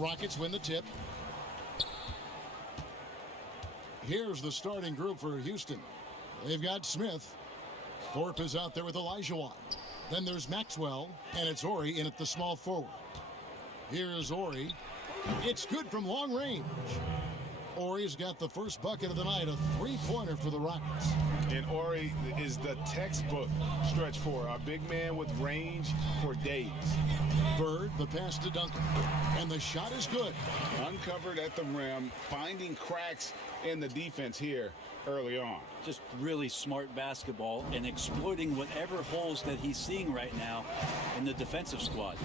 Rockets win the tip. Here's the starting group for Houston. They've got Smith. Thorpe is out there with Olajuwon. Then there's Maxwell, and it's Horry in at the small forward. Here's Horry. It's good from long range. Horry's got the first bucket of the night, a three-pointer for the Rockets. And Horry is the textbook stretch four, a big man with range for days. Bird, the pass to Duncan, and the shot is good. Uncovered at the rim, finding cracks in the defense here early on. Just really smart basketball and exploiting whatever holes that he's seeing right now in the defensive squad.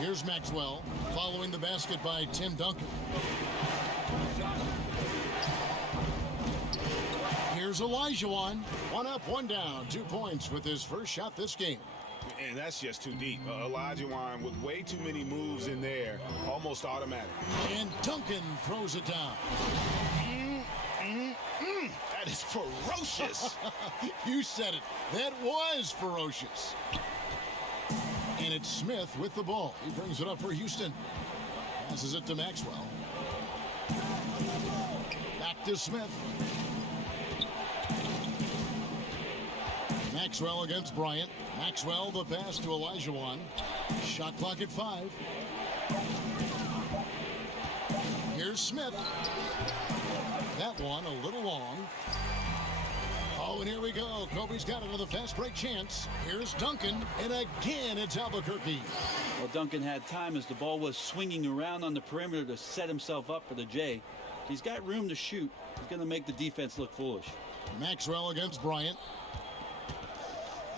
Here's Maxwell, following the basket by Tim Duncan. Here's Olajuwon. One up, one down. 2 points with his first shot this game. And that's just too deep. Olajuwon with way too many moves in there, almost automatic. And Duncan throws it down. That is ferocious. You said it. That was ferocious. And it's Smith with the ball. He brings it up for Houston. Passes it to Maxwell. Back to Smith. Maxwell against Bryant. Maxwell the pass to Olajuwon. Shot clock at 5. Here's Smith. That one a little long. Oh, and here we go. Kobe's got another fast break chance. Here's Duncan, and again it's Albuquerque. Well, Duncan had time as the ball was swinging around on the perimeter to set himself up for the J. He's got room to shoot. He's going to make the defense look foolish. Maxwell against Bryant.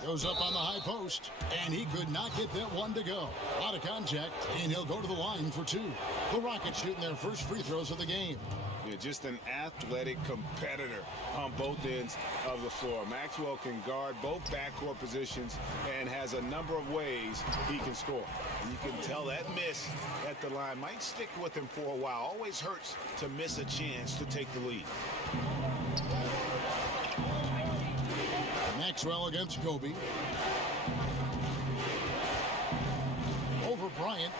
Goes up on the high post, and he could not get that one to go. Out of contact, and he'll go to the line for 2. The Rockets shooting their first free throws of the game. Yeah, just an athletic competitor on both ends of the floor. Maxwell can guard both backcourt positions and has a number of ways he can score. And you can tell that miss at the line might stick with him for a while. Always hurts to miss a chance to take the lead. Maxwell against Kobe. Over Bryant.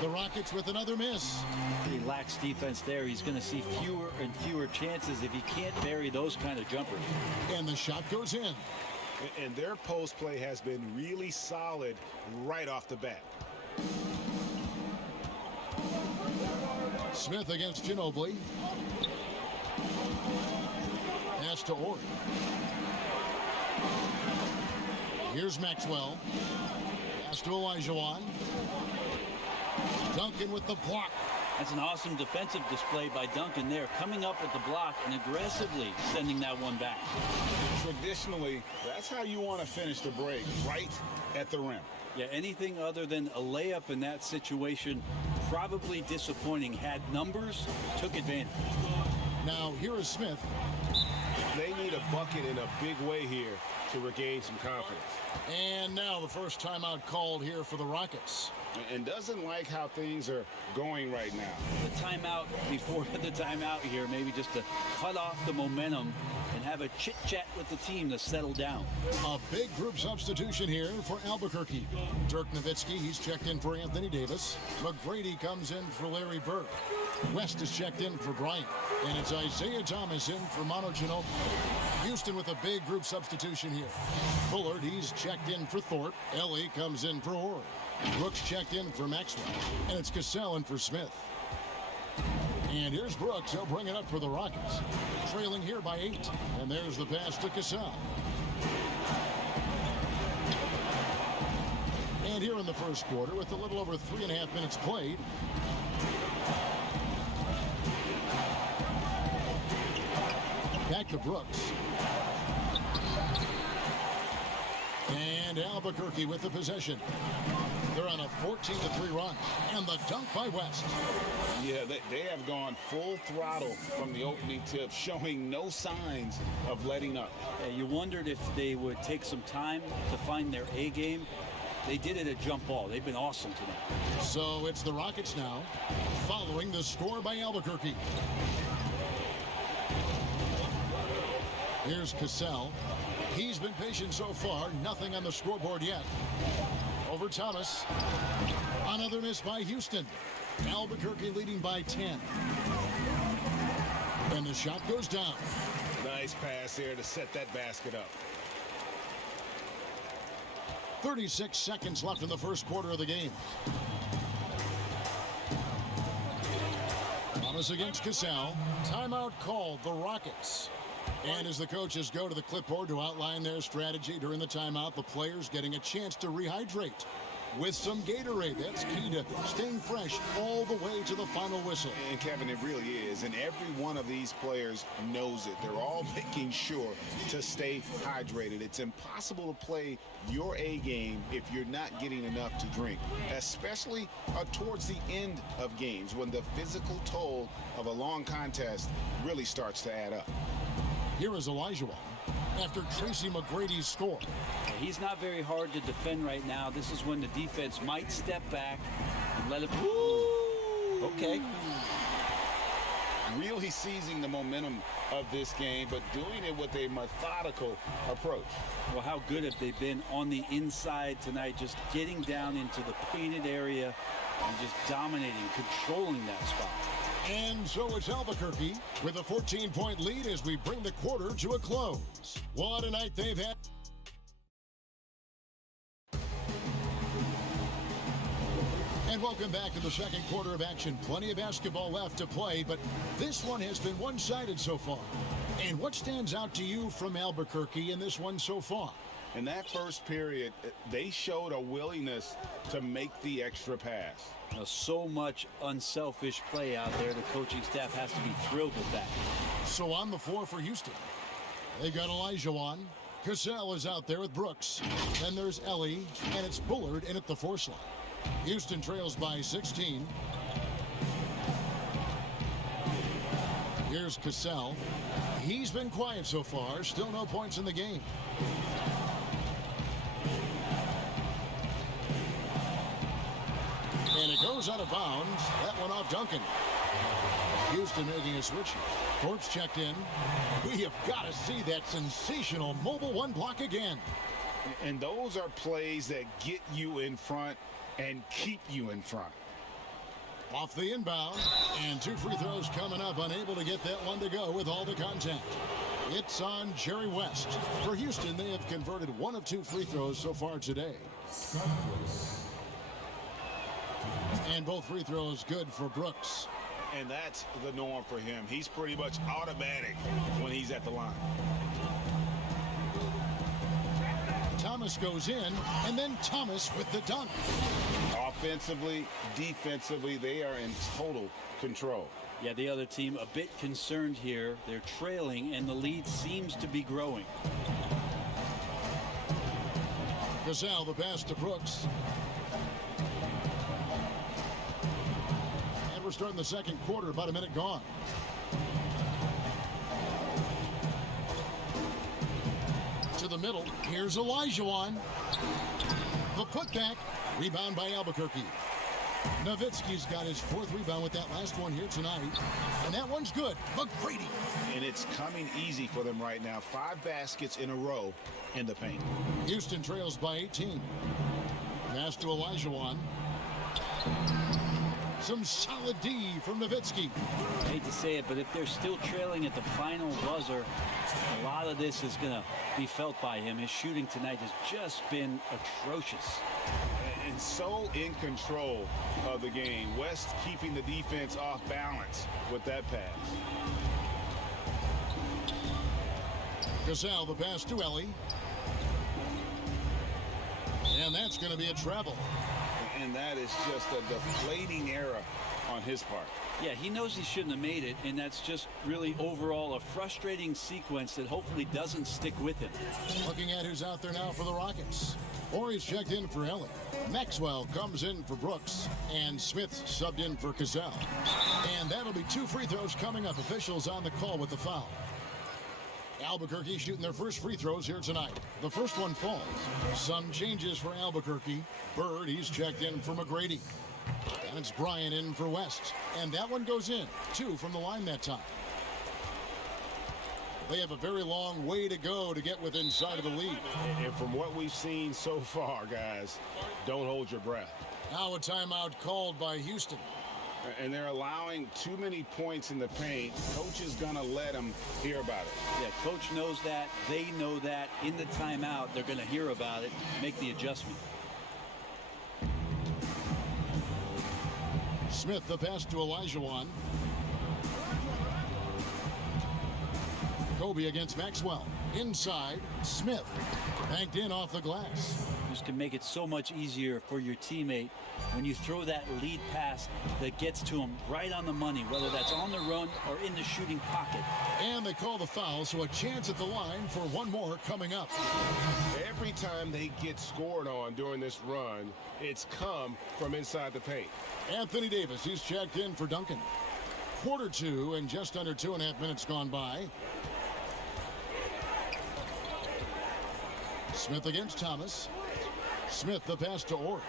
The Rockets with another miss. He lacks defense there. He's going to see fewer and fewer chances if he can't bury those kind of jumpers. And the shot goes in. And their post play has been really solid right off the bat. Smith against Ginobili. Pass to Horry. Here's Maxwell. Pass to Olajuwon. Duncan with the block. That's an awesome defensive display by Duncan there, coming up with the block and aggressively sending that one back. Traditionally, that's how you want to finish the break, right at the rim. Yeah, anything other than a layup in that situation, probably disappointing. Had numbers, took advantage. Now, here is Smith. They need a bucket in a big way here to regain some confidence. And now the first timeout called here for the Rockets. And doesn't like how things are going right now. The timeout before the timeout here, maybe just to cut off the momentum and have a chit-chat with the team to settle down. A big group substitution here for Albuquerque. Dirk Nowitzki, he's checked in for Anthony Davis. McGrady comes in for Larry Bird. West is checked in for Bryant. And it's Isaiah Thomas in for Manu Ginobili. Houston with a big group substitution here. Bullard, he's checked in for Thorpe. Ellie comes in for Horry. Brooks checked in for Maxwell. And it's Cassell in for Smith. And here's Brooks. He'll bring it up for the Rockets. Trailing here by 8. And there's the pass to Cassell. And here in the first quarter, with a little over 3.5 minutes played, back to Brooks. And Albuquerque with the possession. They're on a 14-3 run. And the dunk by West. Yeah, they have gone full throttle from the opening tip, showing no signs of letting up. Yeah, you wondered if they would take some time to find their A game. They did it at jump ball. They've been awesome tonight. So it's the Rockets now, following the score by Albuquerque. Here's Cassell. He's been patient so far. Nothing on the scoreboard yet. Over Thomas. Another miss by Houston. Albuquerque leading by 10. And the shot goes down. Nice pass here to set that basket up. 36 seconds left in the first quarter of the game. Thomas against Cassell. Timeout called, the Rockets. And as the coaches go to the clipboard to outline their strategy during the timeout, the players getting a chance to rehydrate with some Gatorade. That's key to staying fresh all the way to the final whistle. And Kevin, it really is. And every one of these players knows it. They're all making sure to stay hydrated. It's impossible to play your A game if you're not getting enough to drink, especially towards the end of games when the physical toll of a long contest really starts to add up. Here is Olajuwon after Tracy McGrady's score. He's not very hard to defend right now. This is when the defense might step back and let it. Ooh, okay. Really seizing the momentum of this game, but doing it with a methodical approach. Well, how good have they been on the inside tonight, just getting down into the painted area and just dominating, controlling that spot. And so it's Albuquerque with a 14-point lead as we bring the quarter to a close. What a night they've had. And welcome back to the second quarter of action. Plenty of basketball left to play, but this one has been one-sided so far. And what stands out to you from Albuquerque in this one so far? In that first period, they showed a willingness to make the extra pass. So much unselfish play out there. The coaching staff has to be thrilled with that. So on the floor for Houston, they got Olajuwon. Cassell is out there with Brooks. Then there's Ellie, and it's Bullard in at the 4 slot. Houston trails by 16. Here's Cassell. He's been quiet so far. Still no points in the game. And it goes out of bounds. That one off Duncan. Houston making a switch. Forbes checked in. We have got to see that sensational mobile one block again. And those are plays that get you in front and keep you in front. Off the inbound. And 2 free throws coming up. Unable to get that one to go with all the contact. It's on Jerry West. For Houston, they have converted 1 of 2 free throws so far today. And both free throws good for Brooks. And that's the norm for him. He's pretty much automatic when he's at the line. Thomas goes in, and then Thomas with the dunk. Offensively, defensively, they are in total control. Yeah, the other team a bit concerned here. They're trailing, and the lead seems to be growing. Cassell, the pass to Brooks. And we're starting the second quarter, about a minute gone. To the middle, here's Olajuwon. The putback, rebound by Albuquerque. Nowitzki's got his 4th rebound with that last one here tonight. And that one's good. McGrady. And it's coming easy for them right now. 5 baskets in a row in the paint. Houston trails by 18. Pass to Olajuwon. Some solid D from Nowitzki. I hate to say it, but if they're still trailing at the final buzzer, a lot of this is going to be felt by him. His shooting tonight has just been atrocious. And so in control of the game. West keeping the defense off balance with that pass. Cassell, the pass to Ellie. And that's going to be a travel. And that is just a deflating error on his part. Yeah, he knows he shouldn't have made it, and that's just really overall a frustrating sequence that hopefully doesn't stick with him. Looking at who's out there now for the Rockets. Horry's checked in for Ellie. Maxwell comes in for Brooks. And Smith subbed in for Cassell. And that'll be 2 free throws coming up. Officials on the call with the foul. Albuquerque shooting their first free throws here tonight. The first one falls. Some changes for Albuquerque. Bird, he's checked in for McGrady. And it's Bryant in for West. And that one goes in. 2 from the line that time. They have a very long way to go to get within sight of the lead. And from what we've seen so far, guys, don't hold your breath. Now a timeout called by Houston. and they're allowing too many points in the paint. Coach is going to let them hear about it. Yeah, coach knows that. They know that. In the timeout, they're going to hear about it, make the adjustment. Smith, the pass to Olajuwon. Kobe against Maxwell. Inside, Smith. Banked in off the glass. This can make it so much easier for your teammate when you throw that lead pass that gets to him right on the money, whether that's on the run or in the shooting pocket. And they call the foul, so a chance at the line for one more coming up. Every time they get scored on during this run, it's come from inside the paint. Anthony Davis, he's checked in for Duncan. Quarter two and just under 2.5 minutes gone by. Smith against Thomas. Smith, the pass to Ori.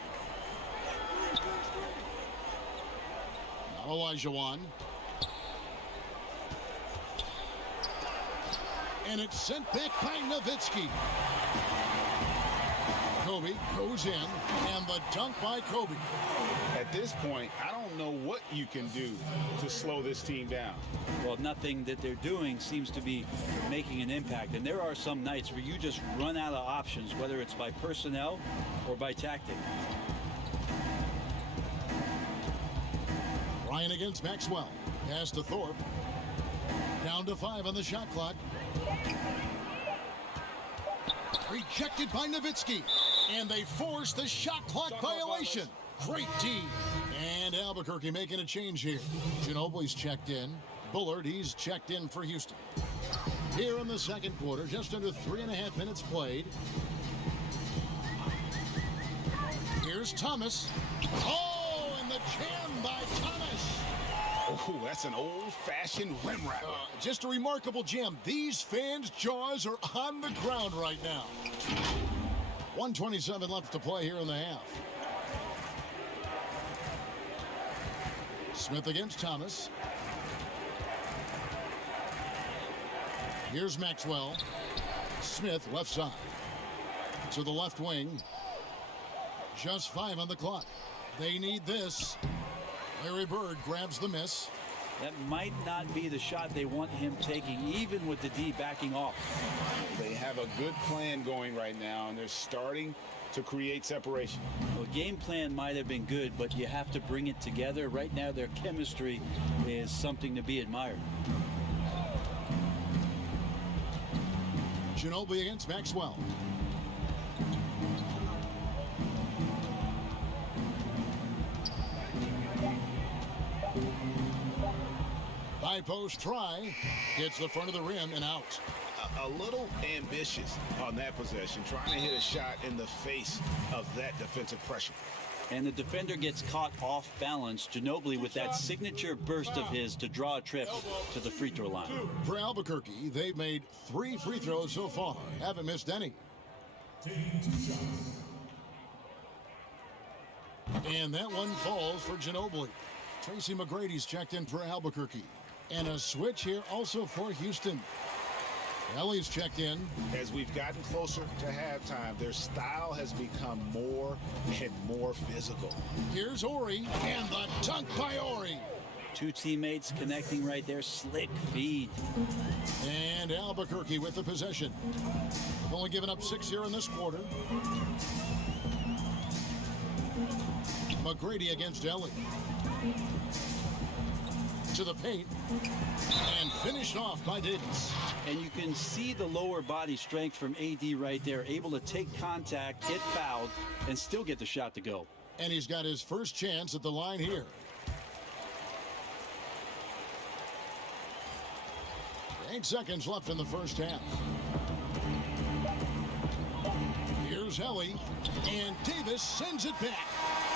Now Olajuwon. And it's sent back by Nowitzki. Kobe goes in, and the dunk by Kobe. At this point, I don't know what you can do to slow this team down. Well, nothing that they're doing seems to be making an impact. And there are some nights where you just run out of options, whether it's by personnel or by tactic. Ryan against Maxwell. Pass to Thorpe. Down to 5 on the shot clock. Rejected by Nowitzki. And they force the shot clock violation. Great D. And Albuquerque making a change here. Ginobili's checked in. Bullard, he's checked in for Houston. Here in the second quarter, just under 3.5 minutes played. Here's Thomas. Oh, and the jam by Thomas. Oh, that's an old-fashioned rim wrap. Just a remarkable jam. These fans' jaws are on the ground right now. 1:27 left to play here in the half. Smith against Thomas. Here's Maxwell. Smith left side. To the left wing. Just 5 on the clock. They need this. Larry Bird grabs the miss. That might not be the shot they want him taking, even with the D backing off. They have a good plan going right now, and they're starting to create separation. Well, game plan might have been good, but you have to bring it together. Right now, their chemistry is something to be admired. Ginobili against Maxwell. High post try. Hits the front of the rim and out. A little ambitious on that possession, trying to hit a shot in the face of that defensive pressure. And the defender gets caught off balance. Ginobili with that signature burst of his to draw a trip to the free throw line. For Albuquerque, they've made 3 free throws so far. Haven't missed any. And that one falls for Ginobili. Tracy McGrady's checked in for Albuquerque. And a switch here also for Houston. Ellie's checked in. As we've gotten closer to halftime, their style has become more and more physical. Here's Ori, and the dunk by Ori. Two teammates connecting right there. Slick feed. And Albuquerque with the possession. They've only given up 6 here in this quarter. McGrady against Ellie. To the paint. And finished off by Davis. And you can see the lower body strength from AD right there, able to take contact, get fouled, and still get the shot to go. And he's got his first chance at the line here. Eight seconds left in the first half. Here's Ellie, and Davis sends it back.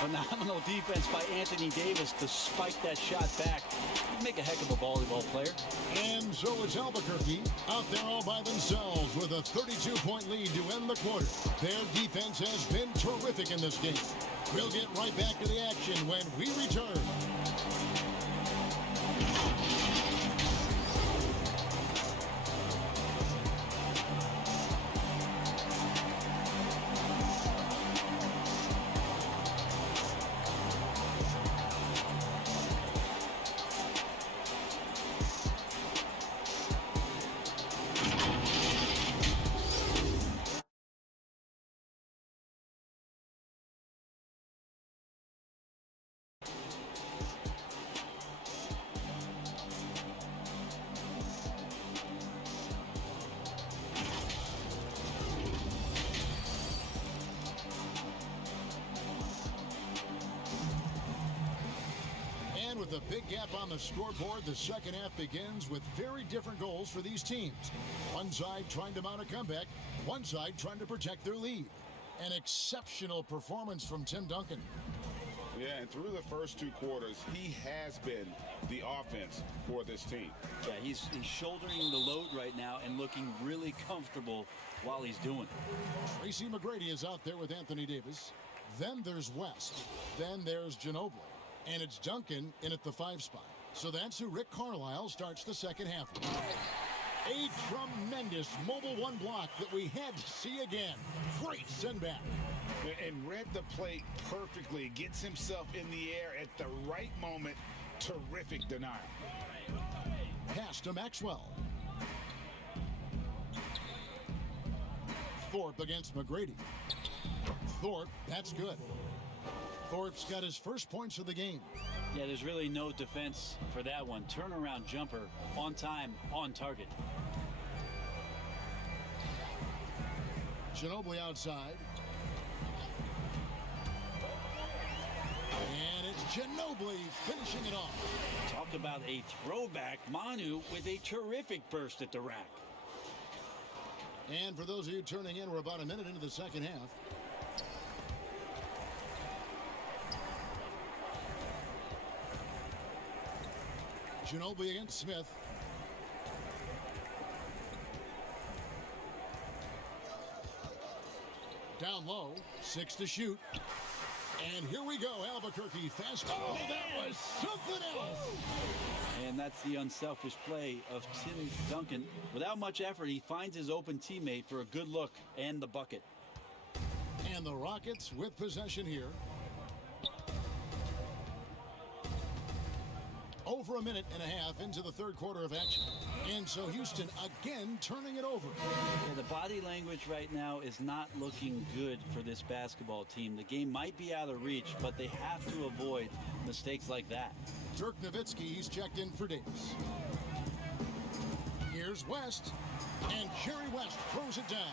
Phenomenal defense by Anthony Davis to spike that shot back. He'd make a heck of a volleyball player. And so is Albuquerque out there all by themselves with a 32-point lead to end the quarter. Their defense has been terrific in this game. We'll get right back to the action when we return. With a big gap on the scoreboard, the second half begins with very different goals for these teams. One side trying to mount a comeback, one side trying to protect their lead. An exceptional performance from Tim Duncan. Yeah, and through the first 2 quarters, he has been the offense for this team. Yeah, he's shouldering the load right now and looking really comfortable while he's doing it. Tracy McGrady is out there with Anthony Davis. Then there's West. Then there's Ginobili. And it's Duncan in at the 5 spot. So that's who Rick Carlisle starts the second half with. A tremendous mobile 1 block that we had to see again. Great send back. And read the play perfectly. Gets himself in the air at the right moment. Terrific denial. Pass to Maxwell. Thorpe against McGrady. Thorpe, that's good. Thorpe's got his first points of the game. Yeah, there's really no defense for that one. Turnaround jumper, on time, on target. Ginobili outside. And it's Ginobili finishing it off. Talk about a throwback. Manu with a terrific burst at the rack. And for those of you turning in, we're about a minute into the second half. Ginobili against Smith. Down low, 6 to shoot. And here we go, Albuquerque fast. Oh, that was something else. And that's the unselfish play of Tim Duncan. Without much effort, he finds his open teammate for a good look and the bucket. And the Rockets with possession here. Over a minute and a half into the third quarter of action. And so Houston again turning it over. Yeah, the body language right now is not looking good for this basketball team. The game might be out of reach, but they have to avoid mistakes like that. Dirk Nowitzki, he's checked in for Davis. Here's West. And Jerry West throws it down.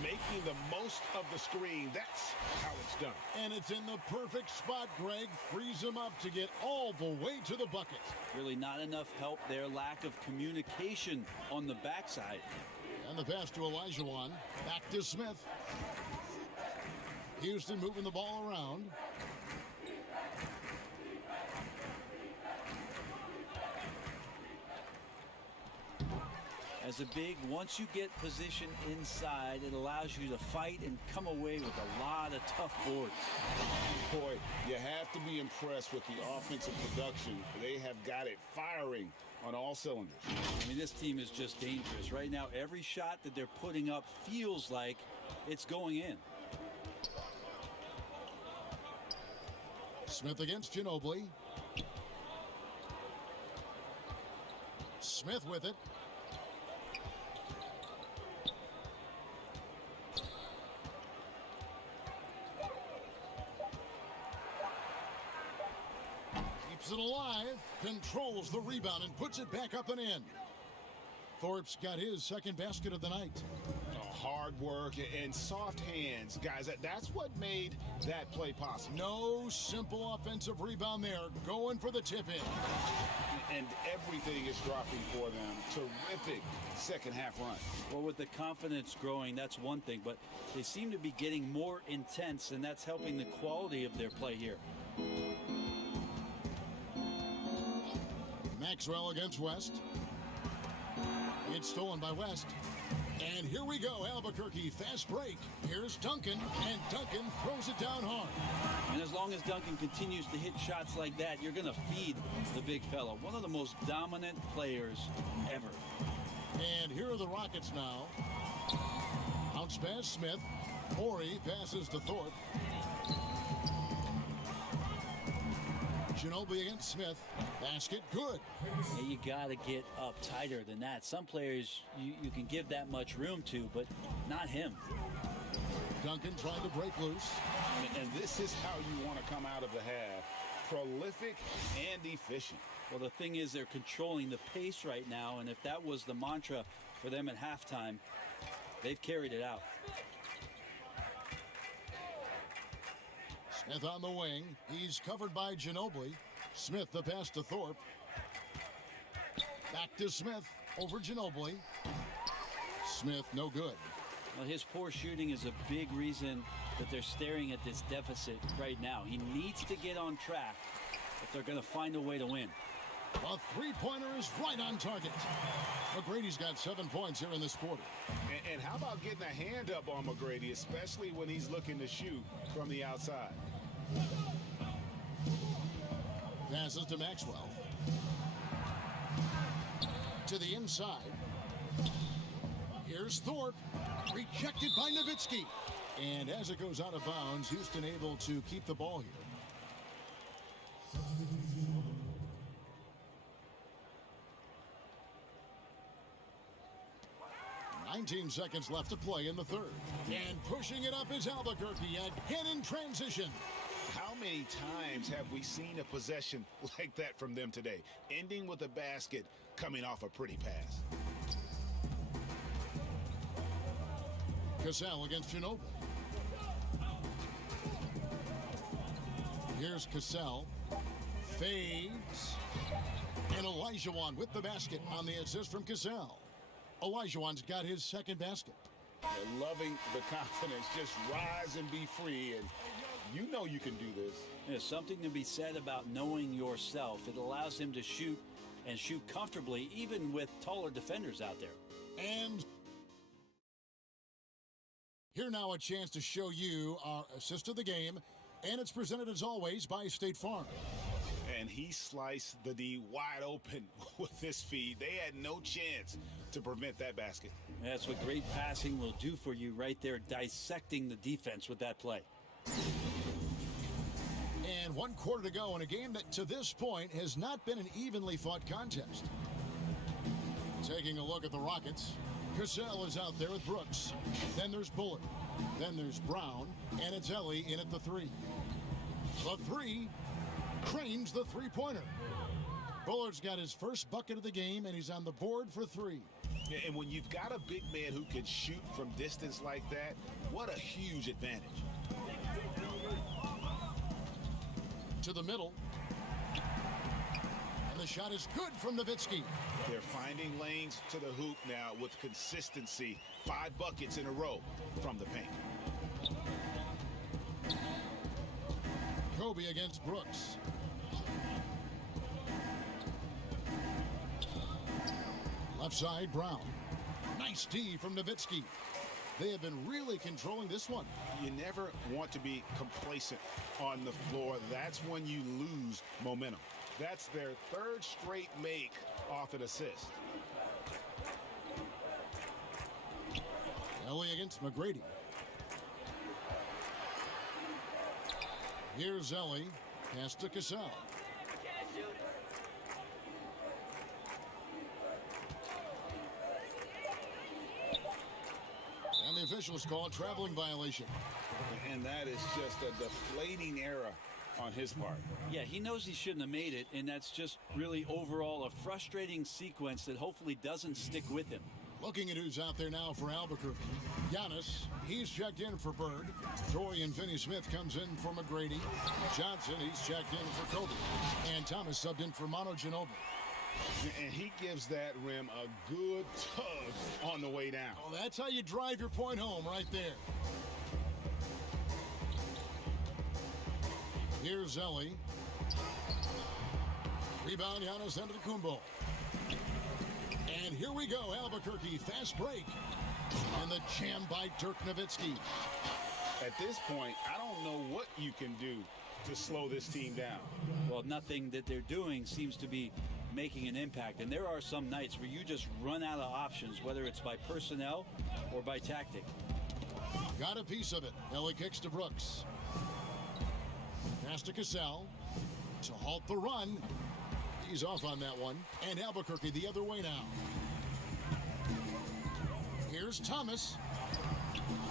Making the most of the screen. That's how it's done. And it's in the perfect spot. Greg frees him up to get all the way to the bucket. Really not enough help there. Lack of communication on the backside. And the pass to Olajuwon. Back to Smith. Houston moving the ball around. As a big, once you get position inside, it allows you to fight and come away with a lot of tough boards. Boy, you have to be impressed with the offensive production. They have got it firing on all cylinders. I mean, this team is just dangerous. Right now, every shot that they're putting up feels like it's going in. Smith against Ginobili. Smith with it. Keeps it alive, controls the rebound and puts it back up and in. Thorpe's got his second basket of the night. Hard work and soft hands, guys. That's what made that play possible. No simple offensive rebound there. Going for the tip-in. And everything is dropping for them. Terrific second half run. Well, with the confidence growing, that's one thing, but they seem to be getting more intense, and that's helping the quality of their play here. Maxwell against West. It's stolen by West. And here we go, Albuquerque, fast break. Here's Duncan, and Duncan throws it down hard. And as long as Duncan continues to hit shots like that, you're going to feed the big fella. One of the most dominant players ever. And here are the Rockets now. Bounce pass, Smith. Morey passes to Thorpe. Ginobili against Smith. Basket good. Yeah, you got to get up tighter than that. Some players you can give that much room to, but not him. Duncan trying to break loose. And this is how you want to come out of the half. Prolific and efficient. Well, the thing is they're controlling the pace right now, and if that was the mantra for them at halftime, they've carried it out. Smith on the wing. He's covered by Ginobili. Smith the pass to Thorpe. Back to Smith over Ginobili. Smith no good. Well, his poor shooting is a big reason that they're staring at this deficit right now. He needs to get on track if they're going to find a way to win. A three-pointer is right on target. McGrady's got 7 points here in this quarter. And how about getting a hand up on McGrady, especially when he's looking to shoot from the outside? Passes to Maxwell. To the inside. Here's Thorpe. Rejected by Nowitzki. And as it goes out of bounds, Houston able to keep the ball here. 19 seconds left to play in the third. And pushing it up is Albuquerque again in transition. How many times have we seen a possession like that from them today, ending with a basket coming off a pretty pass? Cassell against Ginobili. Here's Cassell. Fades. And Olajuwon with the basket on the assist from Cassell. Olajuwon's got his second basket. They're loving the confidence. Just rise and be free. And you know you can do this. There's something to be said about knowing yourself. It allows him to shoot and shoot comfortably, even with taller defenders out there. And here now a chance to show you our assist of the game. And it's presented as always by State Farm. And he sliced the D wide open with this feed. They had no chance to prevent that basket. That's what great passing will do for you right there, dissecting the defense with that play. And 1 quarter to go in a game that to this point has not been an evenly fought contest. Taking a look at the Rockets. Cassell is out there with Brooks. Then there's Bullard. Then there's Brown. And it's Ellie in at the three. The three. Cranes the three-pointer. Bullard's got his first bucket of the game, and he's on the board for three. Yeah, and when you've got a big man who can shoot from distance like that, what a huge advantage. To the middle. And the shot is good from Nowitzki. They're finding lanes to the hoop now with consistency. 5 buckets in a row from the paint. Kobe against Brooks. Left side, Brown. Nice D from Nowitzki. They have been really controlling this one. You never want to be complacent on the floor. That's when you lose momentum. That's their 3rd straight make off an assist. Ellie against McGrady. Here's Ellie. Pass to Cassell. And the officials call a traveling violation. And that is just a deflating error on his part. Yeah, he knows he shouldn't have made it, and that's just really overall a frustrating sequence that hopefully doesn't stick with him. Looking at who's out there now for Albuquerque. Giannis, he's checked in for Bird. Dorian Finney-Smith comes in for McGrady. Johnson, he's checked in for Kobe. And Thomas subbed in for Manu Ginobili. And he gives that rim a good tug on the way down. Oh, that's how you drive your point home right there. Here's Ellie. Rebound, Giannis Antetokounmpo. And here we go, Albuquerque, fast break. And the jam by Dirk Nowitzki. At this point, I don't know what you can do to slow this team down. Well, nothing that they're doing seems to be making an impact. And there are some nights where you just run out of options, whether it's by personnel or by tactic. Got a piece of it. Ellie kicks to Brooks. Pass to Cassell to halt the run. He's off on that one. And Albuquerque the other way now. Here's Thomas.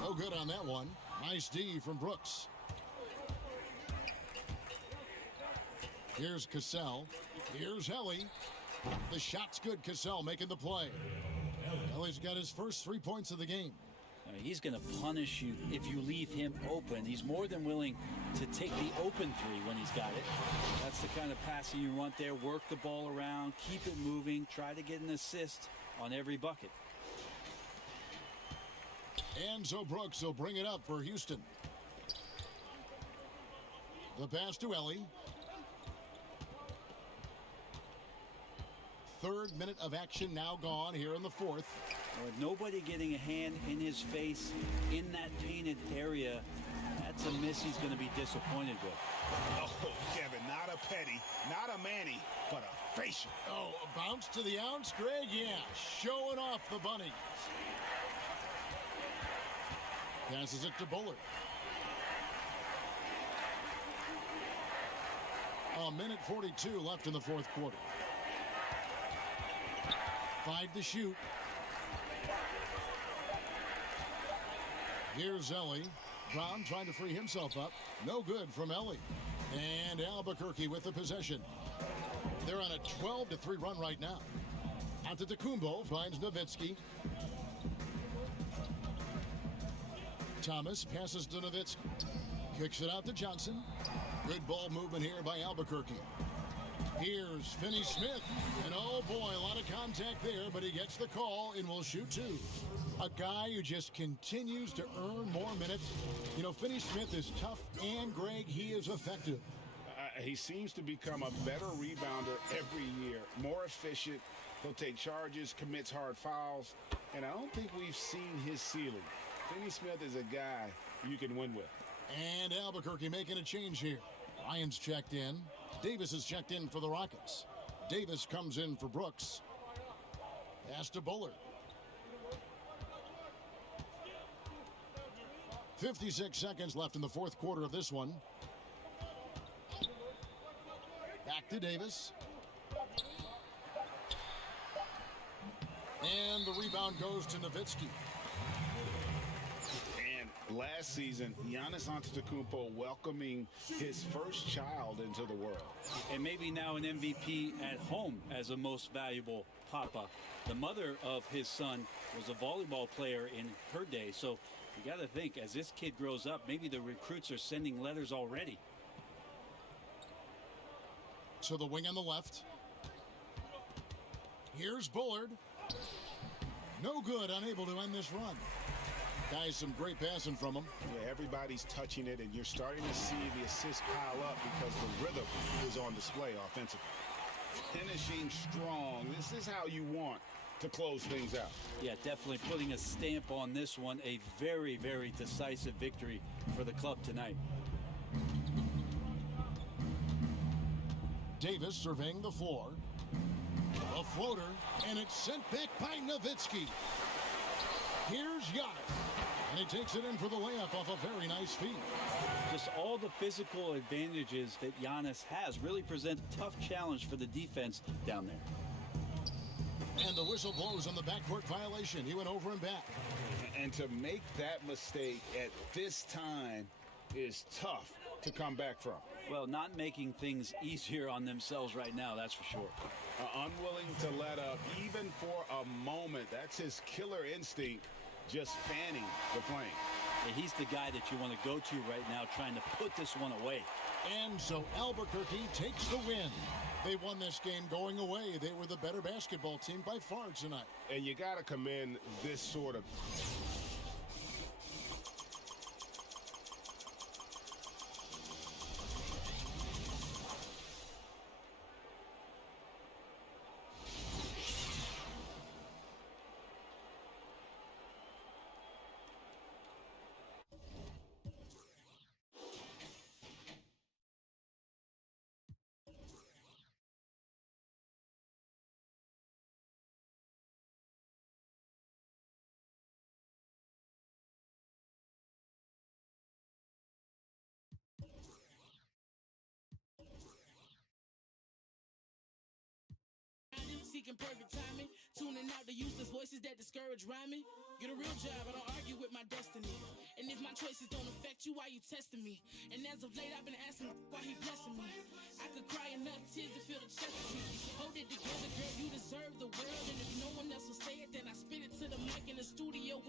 No good on that one. Nice D from Brooks. Here's Cassell. Here's Ellie. The shot's good. Cassell making the play. Ellie's got his first 3 points of the game. He's going to punish you if you leave him open. He's more than willing to take the open three when he's got it. That's the kind of passing you want there. Work the ball around, keep it moving, try to get an assist on every bucket. And so Brooks will bring it up for Houston. The pass to Ellie. Third minute of action now gone here in the fourth. With nobody getting a hand in his face in that painted area, that's a miss he's going to be disappointed with. Oh, Kevin, not a petty, not a Manny, but a facial. Oh, a bounce to the ounce, Greg? Yeah, showing off the bunny. Passes it to Bullard. A minute 42 left in the fourth quarter. 5 to shoot. Here's Ellie. Brown trying to free himself up. No good from Ellie. And Albuquerque with the possession. They're on a 12-3 run right now. Antetokounmpo finds Nowitzki. Thomas passes to Nowitzki. Kicks it out to Johnson. Good ball movement here by Albuquerque. Here's Finney-Smith. And oh boy, a lot of contact there, but he gets the call and will shoot two. A guy who just continues to earn more minutes. You know, Finney-Smith is tough, and Greg, he is effective. He seems to become a better rebounder every year. More efficient. He'll take charges, commits hard fouls. And I don't think we've seen his ceiling. Finney-Smith is a guy you can win with. And Albuquerque making a change here. Lyons checked in. Davis is checked in for the Rockets. Davis comes in for Brooks. Pass to Bullard. 56 seconds left in the fourth quarter of this one. Back to Davis. And the rebound goes to Nowitzki. Last season, Giannis Antetokounmpo welcoming his first child into the world. And maybe now an MVP at home as a most valuable papa. The mother of his son was a volleyball player in her day. So you got to think, as this kid grows up, maybe the recruits are sending letters already. So the wing on the left. Here's Bullard. No good, unable to end this run. Guys, some great passing from him. Yeah, everybody's touching it, and you're starting to see the assists pile up because the rhythm is on display offensively. Finishing strong. This is how you want to close things out. Yeah, definitely putting a stamp on this one. A very, very decisive victory for the club tonight. Davis surveying the floor. A floater, and it's sent back by Nowitzki. Here's Giannis, and he takes it in for the layup off a very nice feed. Just all the physical advantages that Giannis has really present a tough challenge for the defense down there. And the whistle blows on the backcourt violation. He went over and back. And to make that mistake at this time is tough to come back from. Well, not making things easier on themselves right now, that's for sure. Unwilling to let up even for a moment. That's his killer instinct, just fanning the flame. Yeah, he's the guy that you want to go to right now, trying to put this one away. And so Albuquerque takes the win. They won this game going away. They were the better basketball team by far tonight. And you got to commend this sort of... Seeking perfect timing, tuning out the useless voices that discourage rhyming. Get a real job, I don't argue with my destiny. And if my choices don't affect you, why you testing me? And as of late, I've been asking why he blessing me.